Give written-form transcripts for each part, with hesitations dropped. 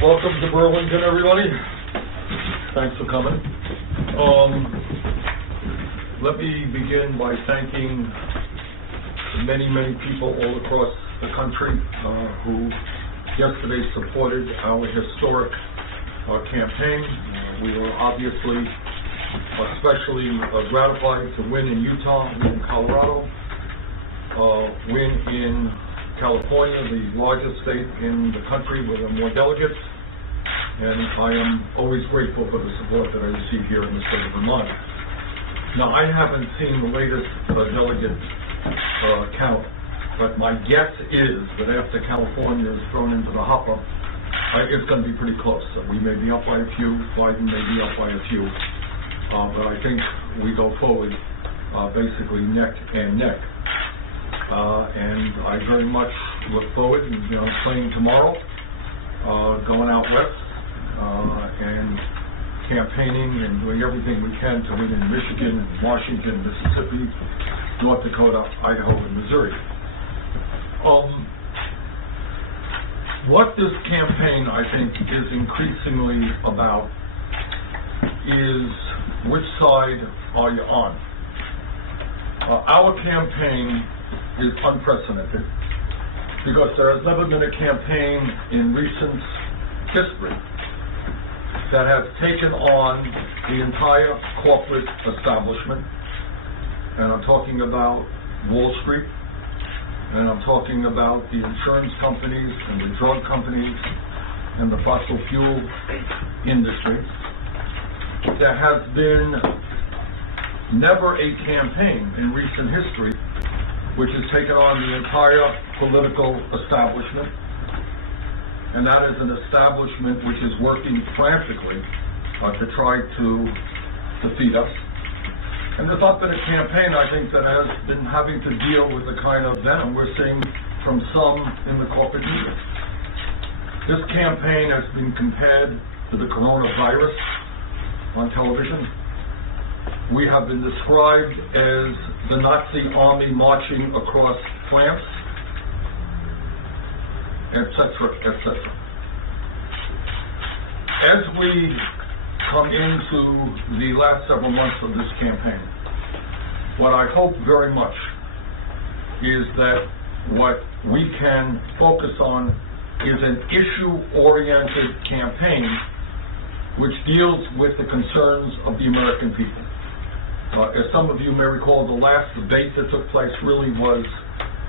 Welcome to Burlington, everybody. Thanks for coming. Let me begin by thanking many people all across the country who yesterday supported our historic campaign. We were obviously especially gratified to win in Utah, win in Colorado, win in California, the largest state in the country with more delegates, and I am always grateful for the support that I receive here in the state of Vermont. Now, I haven't seen the latest delegate count, but my guess is that after California is thrown into the hopper, it's going to be pretty close. So we may be up by a few, Biden may be up by a few, but I think we go forward basically neck and neck. And I very much look forward to playing tomorrow, going out west and campaigning and doing everything we can to win in Michigan, Washington, Mississippi, North Dakota, Idaho, and Missouri. What this campaign, I think, is increasingly about is which side are you on? Our campaign is unprecedented because there has never been a campaign in recent history that has taken on the entire corporate establishment, and I'm talking about Wall Street, and I'm talking about the insurance companies and the drug companies and the fossil fuel industry. There has been never a campaign in recent history which has taken on the entire political establishment, and that is an establishment which is working frantically to try to defeat us. And there's not been a campaign, I think, that has been having to deal with the kind of venom we're seeing from some in the corporate media. This campaign has been compared to the coronavirus on television. We have been described as the Nazi army marching across France, etc., etc. As we come into the last several months of this campaign, what I hope very much is that what we can focus on is an issue-oriented campaign which deals with the concerns of the American people. As some of you may recall, the last debate that took place really was,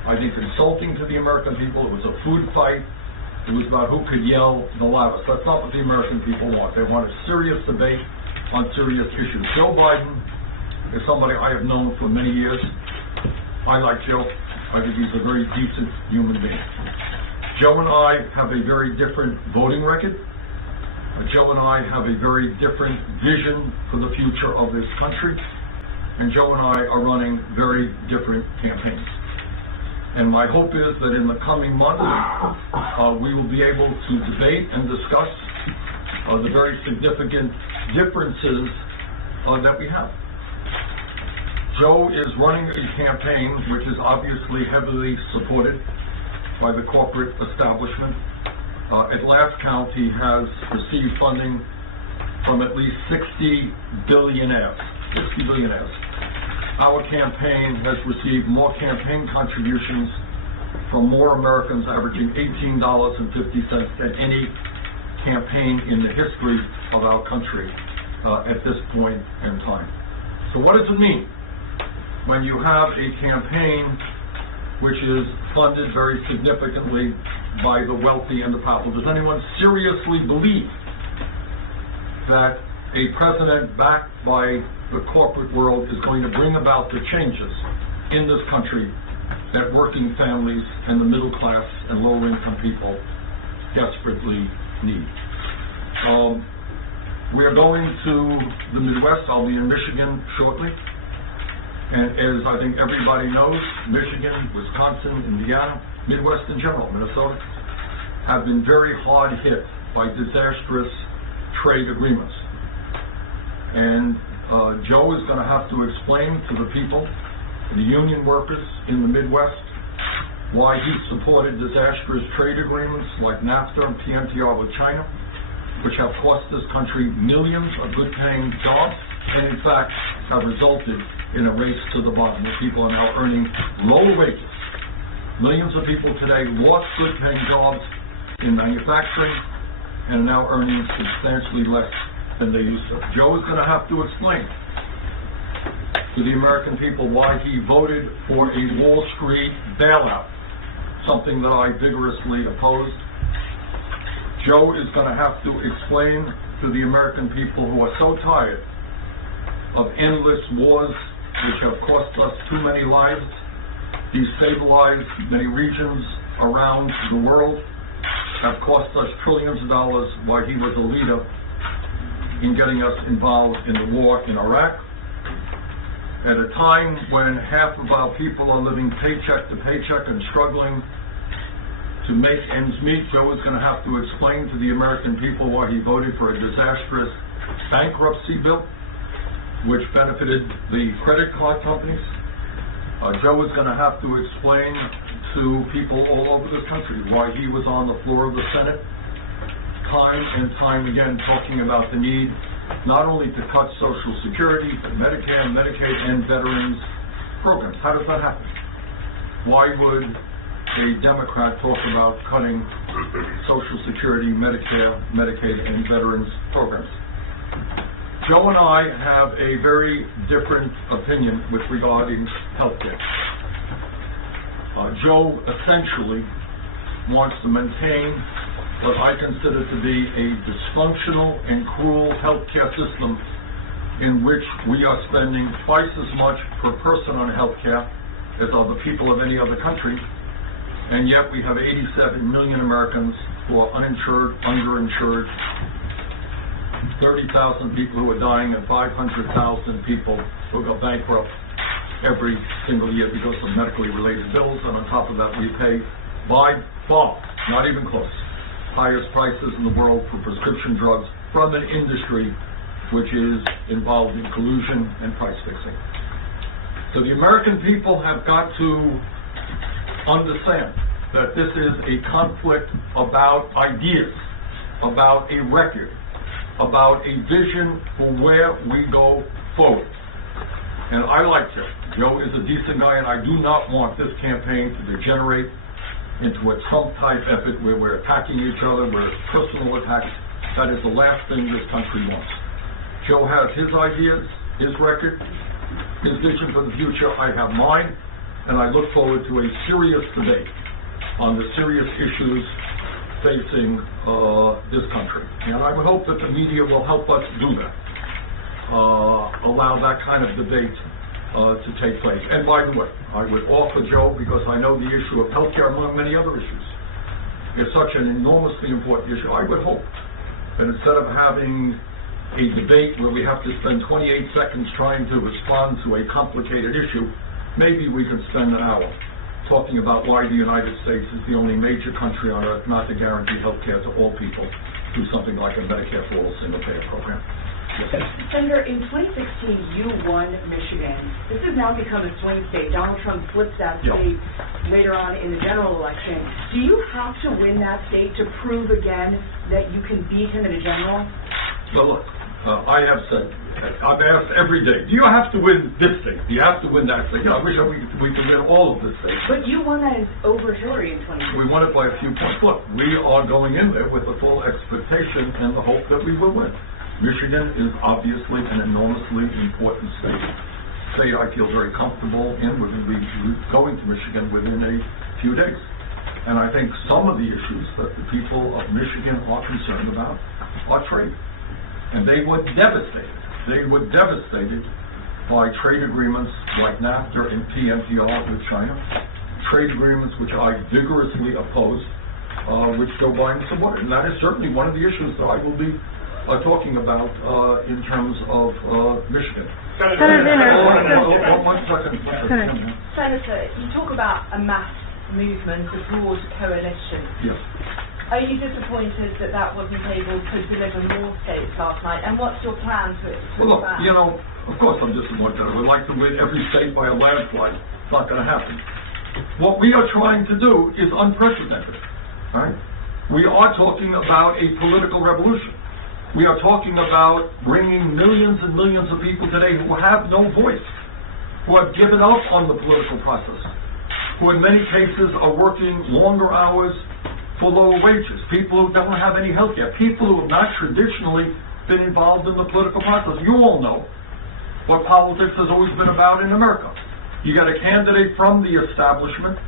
I think, insulting to the American people. It was a food fight. It was about who could yell the loudest. That's not what the American people want. They want a serious debate on serious issues. Joe Biden is somebody I have known for many years. I like Joe. I think he's a very decent human being. Joe and I have a very different voting record. Joe and I have a very different vision for the future of this country. And Joe and I are running very different campaigns. And my hope is that in the coming months, we will be able to debate and discuss the very significant differences that we have. Joe is running a campaign which is obviously heavily supported by the corporate establishment. At last count, he has received funding from at least 60 billionaires. Our campaign has received more campaign contributions from more Americans, averaging $18.50 than any campaign in the history of our country at this point in time. So what does it mean when you have a campaign which is funded very significantly by the wealthy and the powerful? Does anyone seriously believe that a president backed by the corporate world is going to bring about the changes in this country that working families and the middle class and lower income people desperately need? We are going to the Midwest. I'll be in Michigan shortly. And as I think everybody knows, Michigan, Wisconsin, Indiana, Midwest in general, Minnesota, have been very hard hit by disastrous trade agreements. And Joe is going to have to explain to the people, the union workers in the Midwest, why he supported disastrous trade agreements like NAFTA and PNTR with China, which have cost this country millions of good-paying jobs, and in fact have resulted in a race to the bottom, where people are now earning lower wages. Millions of people today lost good-paying jobs in manufacturing and are now earning substantially less than they used to. Joe is going to have to explain to the American people why he voted for a Wall Street bailout, something that I vigorously opposed. Joe is going to have to explain to the American people who are so tired of endless wars which have cost us too many lives, destabilized many regions around the world, have cost us trillions of dollars, why he was a leader in getting us involved in the war in Iraq. At a time when half of our people are living paycheck to paycheck and struggling to make ends meet, Joe is going to have to explain to the American people why he voted for a disastrous bankruptcy bill which benefited the credit card companies. Joe is going to have to explain to people all over the country why he was on the floor of the Senate time and time again talking about the need not only to cut Social Security, but Medicare, Medicaid, and veterans programs. How does that happen? Why would a Democrat talk about cutting Social Security, Medicare, Medicaid, and veterans programs? Joe and I have a very different opinion with regarding health care. Joe essentially wants to maintain what I consider to be a dysfunctional and cruel health care system in which we are spending twice as much per person on health care as other people of any other country, and yet we have 87 million Americans who are uninsured, underinsured, 30,000 people who are dying, and 500,000 people who go bankrupt every single year because of medically related bills, and on top of that we pay by far, not even close, highest prices in the world for prescription drugs from an industry which is involved in collusion and price fixing. So the American people have got to understand that this is a conflict about ideas, about a record, about a vision for where we go forward. And I like Joe. Joe is a decent guy, and I do not want this campaign to degenerate into a Trump-type effort where we're attacking each other, where it's personal attacks. That is the last thing this country wants. Joe has his ideas, his record, his vision for the future. I have mine, and I look forward to a serious debate on the serious issues facing this country. And I would hope that the media will help us do that, allow that kind of debate to take place. And by the way, I would offer Joe, because I know the issue of health care, among many other issues, is such an enormously important issue. I would hope that instead of having a debate where we have to spend 28 seconds trying to respond to a complicated issue, maybe we could spend an hour talking about why the United States is the only major country on earth not to guarantee health care to all people through something like a Medicare for All single-payer program. Senator, in 2016, you won Michigan. This has now become a swing state. Donald Trump flips that state later on in the general election. Do you have to win that state to prove again that you can beat him in a general? Well, look, I have said, I've asked every day, do you have to win this state? Do you have to win that state? I wish we could win all of this state. But you won that over Hillary in 2016. We won it by a few points. Look, we are going in there with the full expectation and the hope that we will win. Michigan is obviously an enormously important state. State I feel very comfortable in. We're going to be going to Michigan within a few days. And I think some of the issues that the people of Michigan are concerned about are trade. And they were devastated. They were devastated by trade agreements like NAFTA and PNPR with China, trade agreements which I vigorously opposed, which Joe Biden supported. And that is certainly one of the issues that I will be talking about in terms of Michigan. One second. Senator, you talk about a mass movement, a broad coalition. Yes. Are you disappointed that that wasn't able to deliver more states last night? And what's your plan to Well, look, you know, of course I'm disappointed. I would like to win every state by a landslide. It's not going to happen. What we are trying to do is unprecedented. Right? We are talking about a political revolution. We are talking about bringing millions and millions of people today who have no voice, who have given up on the political process, who in many cases are working longer hours for lower wages, people who don't have any health care, people who have not traditionally been involved in the political process. You all know what politics has always been about in America. You got a candidate from the establishment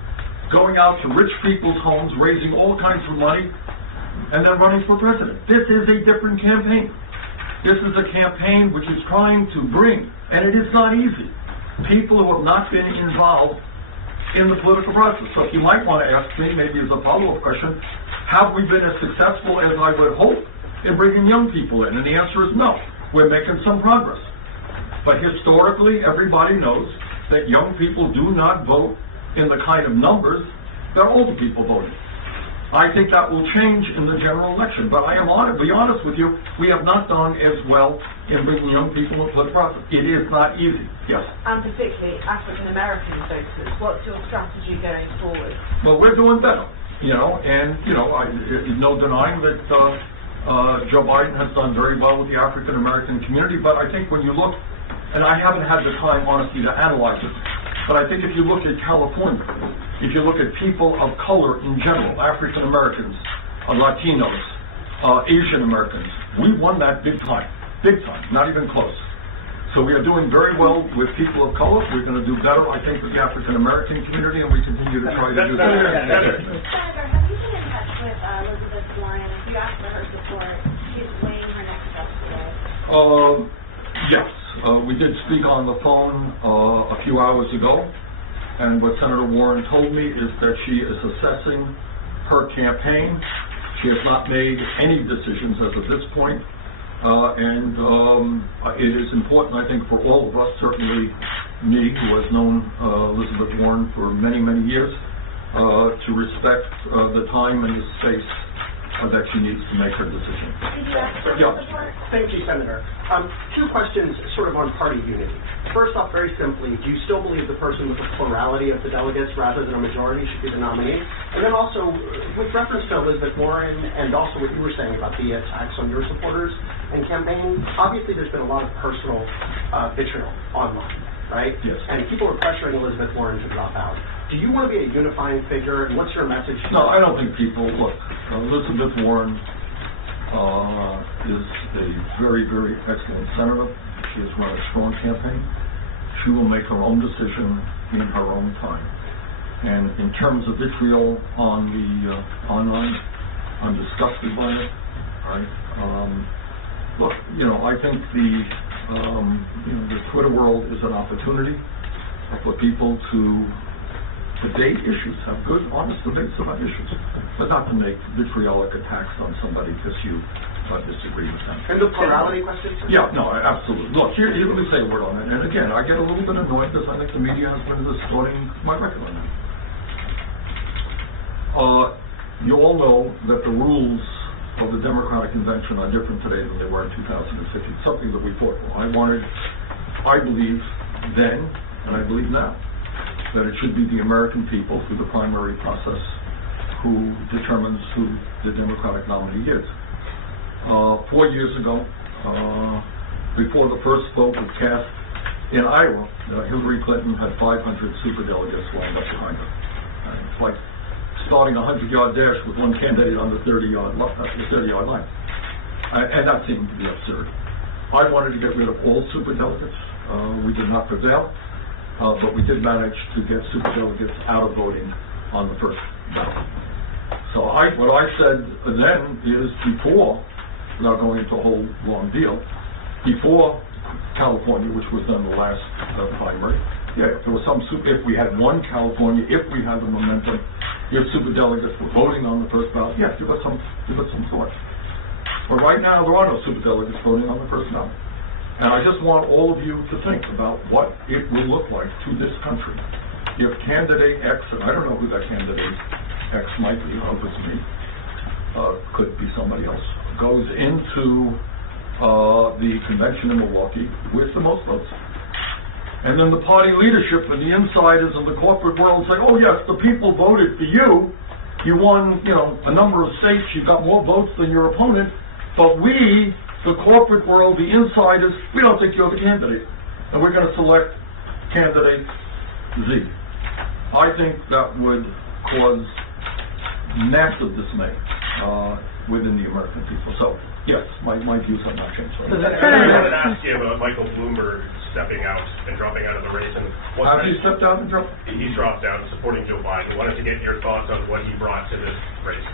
going out to rich people's homes, raising all kinds of money, and then running for president. This is a different campaign. This is a campaign which is trying to bring, and it is not easy, people who have not been involved in the political process. So you might want to ask me, maybe as a follow-up question, have we been as successful as I would hope in bringing young people in? And the answer is no. We're making some progress. But historically, everybody knows that young people do not vote in the kind of numbers that older people voted. I think that will change in the general election. But I am to be honest with you, we have not done as well in bringing young people into the process. It is not easy. Yes? And particularly African-American voters. What's your strategy going forward? Well, we're doing better, and, no denying that Joe Biden has done very well with the African-American community, but I think when you look, and I haven't had the time, honestly, to analyze it, but I think if you look at California, if you look at people of color in general, African Americans, Latinos, Asian Americans, we won that big time, not even close. So we are doing very well with people of color. We're going to do better, I think, with the African American community, and we continue to try to do that. Senator, have you been in touch with Elizabeth Warren? If you asked for her support, she's weighing her next steps today. Yes. We did speak on the phone a few hours ago, and what Senator Warren told me is that she is assessing her campaign. She has not made any decisions as of this point, and it is important, I think, for all of us, certainly me, who has known Elizabeth Warren for many, many years, to respect the time and the space that she needs to make her decision. Did you ask for her support? Thank you, Senator. Two questions sort of on party unity. First off, very simply, do you still believe the person with the plurality of the delegates rather than a majority should be the nominee? And then also, with reference to Elizabeth Warren and also what you were saying about the attacks on your supporters and campaigning, obviously there's been a lot of personal vitriol online, right? Yes. And people are pressuring Elizabeth Warren to drop out. Do you want to be a unifying figure, and what's your message? No, I don't think people, look, Elizabeth Warren is a very, very excellent senator. She has run a strong campaign. She will make her own decision in her own time. And in terms of vitriol on the online, I'm disgusted by it. Right? Look, I think the Twitter world is an opportunity for people to debate issues, have good, honest debates about issues, but not to make vitriolic attacks on somebody because you disagree with them. And the plurality question? Yeah, no, absolutely. Look, here, let me say a word on it. And again, I get a little bit annoyed because I think the media has been distorting my record on that. You all know that the rules of the Democratic Convention are different today than they were in 2015, something that we fought for. I believe then, and I believe now, that it should be the American people through the primary process who determines who the Democratic nominee is. 4 years ago, before the first vote was cast in Iowa, Hillary Clinton had 500 superdelegates lined up behind her. It's like starting a 100-yard dash with one candidate on the 30-yard line. And that seemed to be absurd. I wanted to get rid of all superdelegates. We did not prevail. But we did manage to get superdelegates out of voting on the first ballot. So what I said then is before, without going into a whole long deal, before California, which was done the last primary, yeah, if there was if we had won California, if we had the momentum, if superdelegates were voting on the first ballot, yeah, give us some thought. But right now, there are no superdelegates voting on the first ballot. And I just want all of you to think about what it will look like to this country if candidate X, and I don't know who that candidate X might be, I hope it's me, could be somebody else, goes into the convention in Milwaukee with the most votes. And then the party leadership and the insiders of the corporate world say, oh yes, the people voted for you. You won, a number of states, you got more votes than your opponent, but we the corporate world, the insiders, we don't think you're the candidate, and we're going to select candidate Z. I think that would cause massive dismay within the American people. So, yes, my views have not changed. I wanted to ask you about Michael Bloomberg stepping out and dropping out of the race. And Have you stepped out and dropped? He's dropped out supporting Joe Biden. Wanted to get your thoughts on what he brought to this race.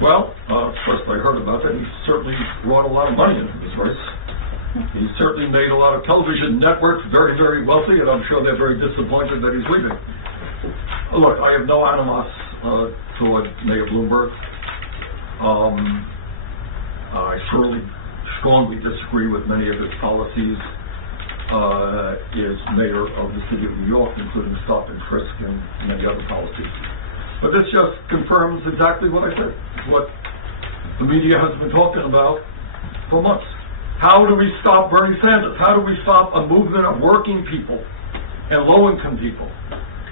Well, first I heard about that. He certainly brought a lot of money into this race. He certainly made a lot of television networks very, very wealthy, and I'm sure they're very disappointed that he's leaving. Look, I have no animus toward Mayor Bloomberg. I strongly disagree with many of his policies. Is mayor of the city of New York, including stop and frisk and many other policies. But this just confirms exactly what I said, what the media has been talking about for months. How do we stop Bernie Sanders? How do we stop a movement of working people and low-income people?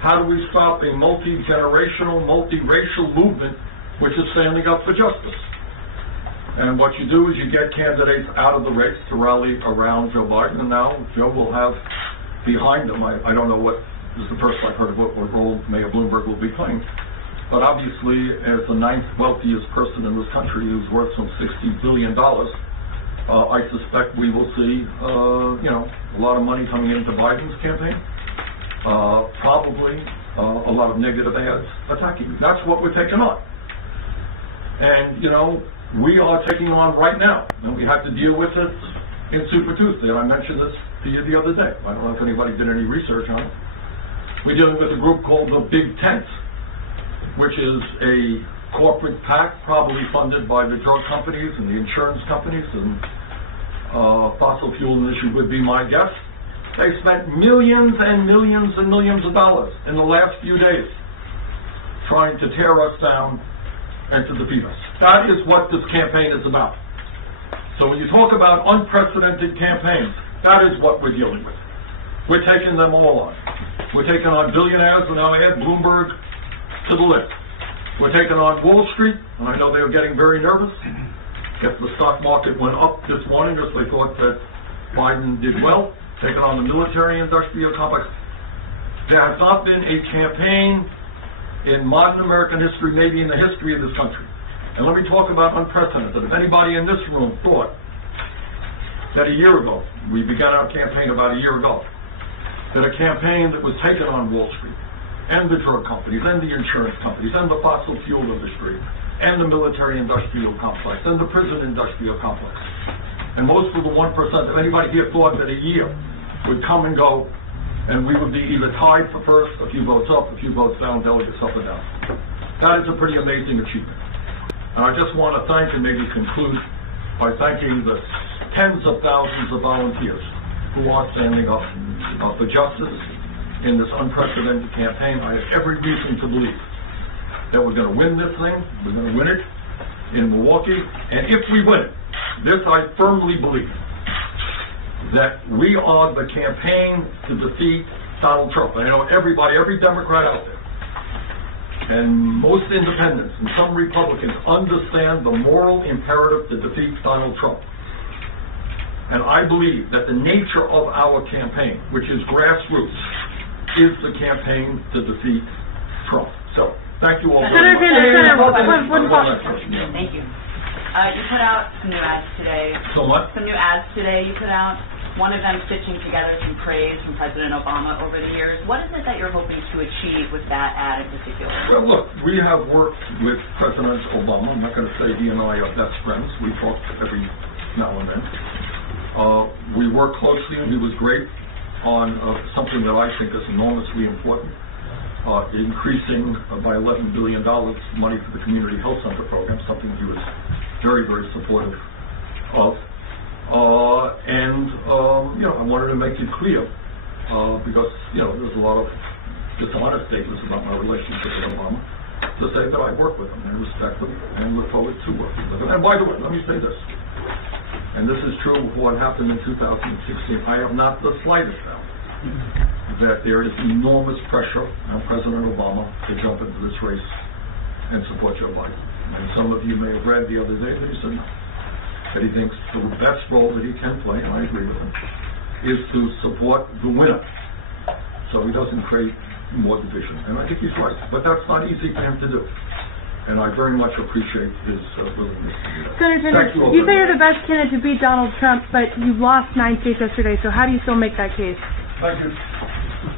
How do we stop a multi-generational, multi-racial movement which is standing up for justice? And what you do is you get candidates out of the race to rally around Joe Biden, and now Joe will have behind him, I don't know what, this is the first I've heard of what role Mayor Bloomberg will be playing, but obviously as the 9th wealthiest person in this country who's worth some $60 billion, I suspect we will see, a lot of money coming into Biden's campaign, probably a lot of negative ads attacking you. That's what we're taking on. And, we are taking on right now, and we have to deal with it in Super Tuesday. And I mentioned this to you the other day. I don't know if anybody did any research on it. We're dealing with a group called the Big Tent, which is a corporate PAC probably funded by the drug companies and the insurance companies, and fossil fuel industry would be my guess. They spent millions and millions and millions of dollars in the last few days trying to tear us down and to defeat us. That is what this campaign is about. So when you talk about unprecedented campaigns, that is what we're dealing with. We're taking them all on. We're taking on billionaires, and now add Bloomberg to the list. We're taking on Wall Street, and I know they were getting very nervous. If the stock market went up this morning because they thought that Biden did well, taking on the military-industrial complex. There has not been a campaign in modern American history, maybe in the history of this country. And let me talk about unprecedented. If anybody in this room thought that a year ago, we began our campaign about a year ago, that a campaign that was taken on Wall Street, and the drug companies, and the insurance companies, and the fossil fuel industry, and the military-industrial complex, and the prison-industrial complex, and most of the 1%, if anybody here thought that a year would come and go, and we would be either tied for first, a few votes up, a few votes down, delegates up or down. That is a pretty amazing achievement. And I just want to thank, and maybe conclude by thanking the tens of thousands of volunteers who are standing up for justice in this unprecedented campaign. I have every reason to believe that we're going to win this thing. We're going to win it in Milwaukee. And if we win it, this I firmly believe, that we are the campaign to defeat Donald Trump. I know everybody, every Democrat out there, and most independents and some Republicans understand the moral imperative to defeat Donald Trump. And I believe that the nature of our campaign, which is grassroots, is the campaign to defeat Trump. So, thank you all very much. Thank you. You put out some new ads today. So what? Some new ads today you put out. One of them stitching together some praise from President Obama over the years. What is it that you're hoping to achieve with that ad in particular? Well, look, we have worked with President Obama. I'm not going to say he and I are best friends. We talk every now and then. We work closely, and he was great on something that I think is enormously important, increasing by $11 billion money for the Community Health Center program, something he was very, very supportive of. I wanted to make it clear, because, there's a lot of dishonest statements about my relationship with Obama, to say that I work with him and respect him and look forward to working with him. And by the way, let me say this, and this is true of what happened in 2016, I have not the slightest doubt that there is enormous pressure on President Obama to jump into this race and support Joe Biden. And some of you may have read the other day that he said no. that he thinks the best role that he can play, and I agree with him, is to support the winner, so he doesn't create more division. And I think he's right, but that's not easy for him to do. And I very much appreciate his willingness to do that. Senator Thank Turner, you you say you're the best candidate to beat Donald Trump, but you lost 9 states yesterday, so how do you still make that case? Thank you.